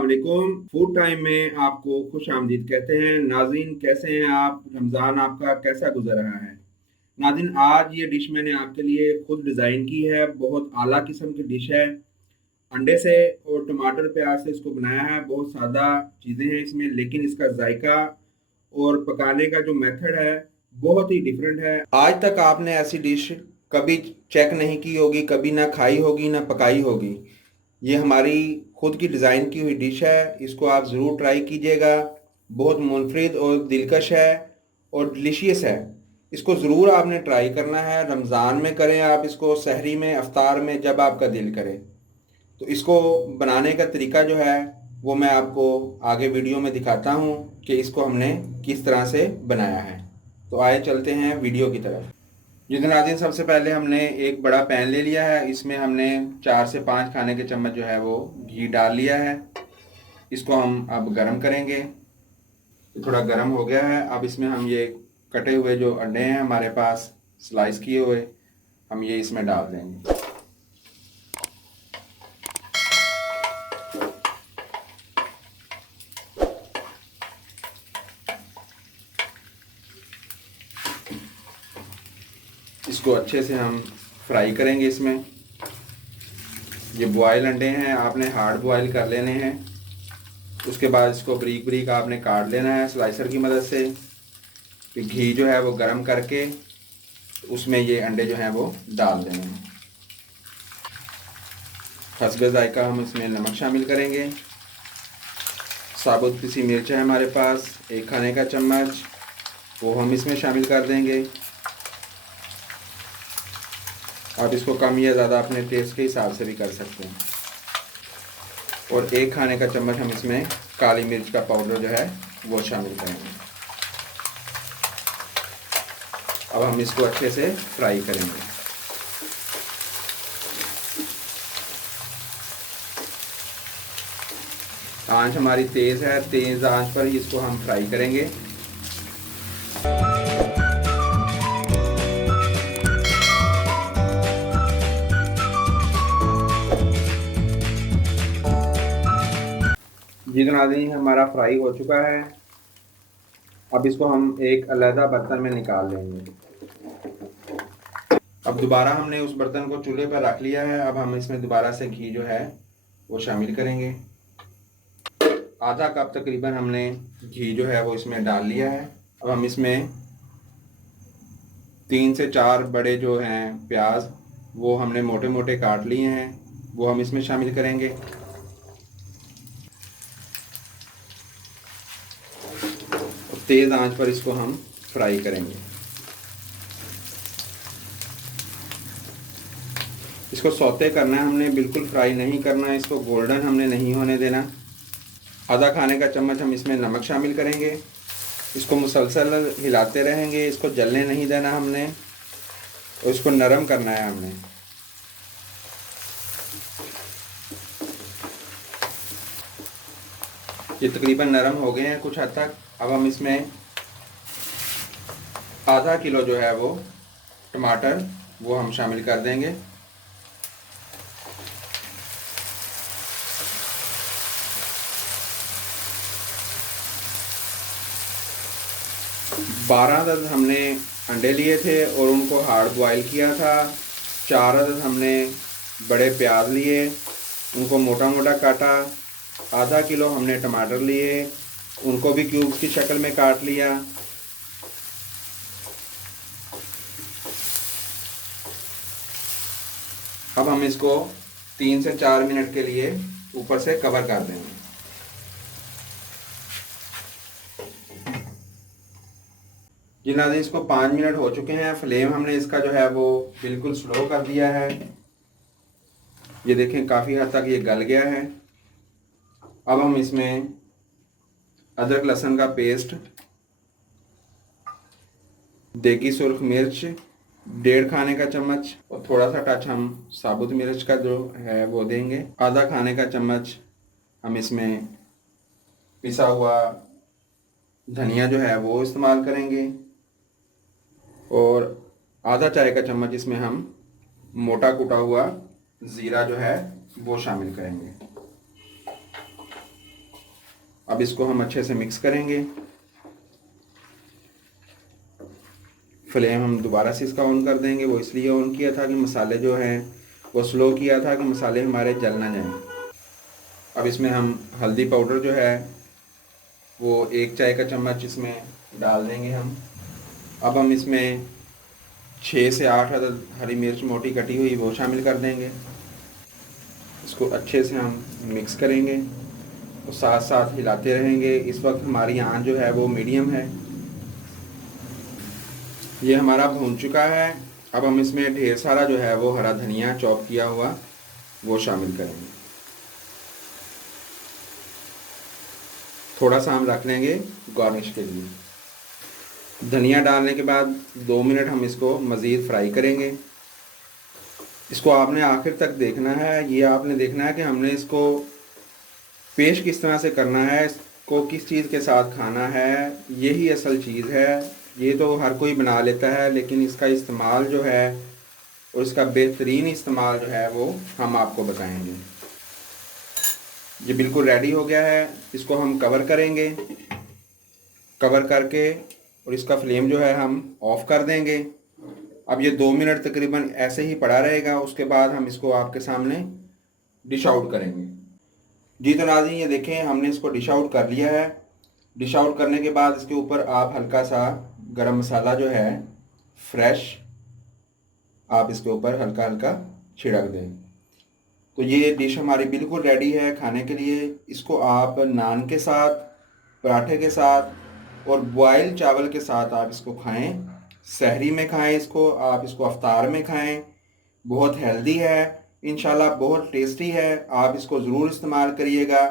अस्सलाम वालेकुम। Food time में आपको खुश आमदीद कहते हैं। नाज़रीन, कैसे हैं आप? रमज़ान आपका कैसा गुजर रहा है? नाज़रीन, आज ये डिश मैंने आपके लिए खुद डिज़ाइन की है। बहुत आला किस्म की डिश है। अंडे से और टमाटर प्याज से इसको बनाया है। बहुत सादा चीज़ें हैं इसमें, लेकिन इसका जायका और पकाने का जो मेथड है बहुत ही डिफरेंट है। आज तक आपने ऐसी डिश कभी चेक नहीं की होगी, कभी ना खाई होगी ना पकाई होगी। ये हमारी खुद की डिज़ाइन की हुई डिश है। इसको आप ज़रूर ट्राई कीजिएगा। बहुत मुनफरिद और दिलकश है और डिलीशियस है। इसको ज़रूर आपने ट्राई करना है। रमज़ान में करें आप इसको, सहरी में, अफ्तार में, जब आपका दिल करे। तो इसको बनाने का तरीका जो है वो मैं आपको आगे वीडियो में दिखाता हूँ कि इसको हमने किस तरह से बनाया है। तो आए चलते हैं वीडियो की तरफ। जी तो नाज़रीन, सबसे पहले हमने एक बड़ा पैन ले लिया है। इसमें हमने 4 से 5 खाने के चम्मच जो है वो घी डाल लिया है। इसको हम अब गरम करेंगे। ये थोड़ा गरम हो गया है। अब इसमें हम ये कटे हुए जो अंडे हैं हमारे पास, स्लाइस किए हुए, हम ये इसमें डाल देंगे। इसको अच्छे से हम फ्राई करेंगे इसमें। ये बॉयल अंडे हैं, आपने हार्ड बॉयल कर लेने हैं। उसके बाद इसको बारीक बारीक आपने काट लेना है स्लाइसर की मदद से। फिर घी जो है वो गरम करके उसमें ये अंडे जो हैं वो डाल देंगे। हस्बे जायका हम इसमें नमक शामिल करेंगे। साबुत पिसी मिर्च है हमारे पास 1 खाने का चम्मच, वो हम इसमें शामिल कर देंगे। आप इसको कम या ज़्यादा अपने टेस्ट के हिसाब से भी कर सकते हैं। और 1 खाने का चम्मच हम इसमें काली मिर्च का पाउडर जो है वो शामिल करेंगे। अब हम इसको अच्छे से फ्राई करेंगे। आंच हमारी तेज़ है, तेज़ आंच पर ही इसको हम फ्राई करेंगे। जी तो नाज़रीन, हमारा फ्राई हो चुका है। अब इसको हम एक अलग बर्तन में निकाल लेंगे। अब दोबारा हमने उस बर्तन को चूल्हे पर रख लिया है। अब हम इसमें दोबारा से घी जो है वो शामिल करेंगे। आधा कप तकरीबन हमने घी जो है वो इसमें डाल लिया है। अब हम इसमें 3 से 4 बड़े जो हैं प्याज, वो हमने मोटे मोटे काट लिए हैं, वो हम इसमें शामिल करेंगे। और तेज़ आंच पर इसको हम फ्राई करेंगे। इसको सौते करना है हमने, बिल्कुल फ्राई नहीं करना है। इसको गोल्डन हमने नहीं होने देना। आधा खाने का चम्मच हम इसमें नमक शामिल करेंगे। इसको मुसलसल हिलाते रहेंगे, इसको जलने नहीं देना हमने, और इसको नरम करना है हमने। ये तकरीबन नरम हो गए हैं कुछ हद तक। अब हम इसमें आधा किलो जो है वो टमाटर वो हम शामिल कर देंगे। बारह अदद हमने अंडे लिए थे और उनको हार्ड बॉयल किया था। 4 अदद हमने बड़े प्याज लिए, उनको मोटा मोटा काटा। आधा किलो हमने टमाटर लिए, उनको भी क्यूब्स की शक्ल में काट लिया। अब हम इसको 3 से 4 मिनट के लिए ऊपर से कवर कर देंगे। जी नाज़रीन, इसको 5 मिनट हो चुके हैं। फ्लेम हमने इसका जो है वो बिल्कुल स्लो कर दिया है। ये देखें, काफ़ी हद तक ये गल गया है। अब हम इसमें अदरक लहसुन का पेस्ट, देगी सुर्ख मिर्च 1.5 खाने का चम्मच, और थोड़ा सा टच हम साबुत मिर्च का जो है वो देंगे। आधा खाने का चम्मच हम इसमें पिसा हुआ धनिया जो है वो इस्तेमाल करेंगे। और आधा चाय का चम्मच इसमें हम मोटा कुटा हुआ ज़ीरा जो है वो शामिल करेंगे। अब इसको हम अच्छे से मिक्स करेंगे। फ्लेम हम दोबारा से इसका ऑन कर देंगे। वो इसलिए ऑन किया था कि मसाले जो हैं वो स्लो किया था कि मसाले हमारे जल ना जाएं। अब इसमें हम हल्दी पाउडर जो है वो 1 चाय का चम्मच इसमें डाल देंगे हम। अब हम इसमें 6 से 8 अदद हरी मिर्च मोटी कटी हुई वो शामिल कर देंगे। इसको अच्छे से हम मिक्स करेंगे और साथ साथ हिलाते रहेंगे। इस वक्त हमारी आंच जो है वो मीडियम है। ये हमारा भून चुका है। अब हम इसमें ढेर सारा जो है वो हरा धनिया चॉप किया हुआ वो शामिल करेंगे। थोड़ा सा हम रख लेंगे गार्निश के लिए। धनिया डालने के बाद 2 मिनट हम इसको मज़ीद फ्राई करेंगे। इसको आपने आखिर तक देखना है। ये आपने देखना है कि हमने इसको पेश किस तरह से करना है, इसको किस चीज़ के साथ खाना है। यही असल चीज़ है। ये तो हर कोई बना लेता है, लेकिन इसका इस्तेमाल जो है और इसका बेहतरीन इस्तेमाल जो है वो हम आपको बताएंगे। ये बिल्कुल रेडी हो गया है। इसको हम कवर करेंगे। कवर करके और इसका फ्लेम जो है हम ऑफ़ कर देंगे। अब ये 2 मिनट तकरीबन ऐसे ही पड़ा रहेगा। उसके बाद हम इसको आपके सामने डिश आउट करेंगे। जी तो नाज़रीन, ये देखें हमने इसको डिश आउट कर लिया है। डिश आउट करने के बाद इसके ऊपर आप हल्का सा गरम मसाला जो है फ्रेश आप इसके ऊपर हल्का हल्का छिड़क दें। तो ये डिश हमारी बिल्कुल रेडी है खाने के लिए। इसको आप नान के साथ, पराठे के साथ और बॉयल चावल के साथ आप इसको खाएं। सहरी में खाएं इसको, आप इसको अफ्तार में खाएं। बहुत हेल्दी है, इंशाल्लाह बहुत टेस्टी है। आप इसको ज़रूर इस्तेमाल करिएगा।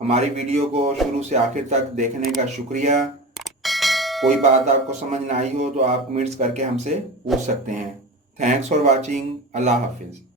हमारी वीडियो को शुरू से आखिर तक देखने का शुक्रिया। कोई बात आपको समझ ना आई हो तो आप कमेंट्स करके हमसे पूछ सकते हैं। Thanks for watching. अल्लाह हाफिज़।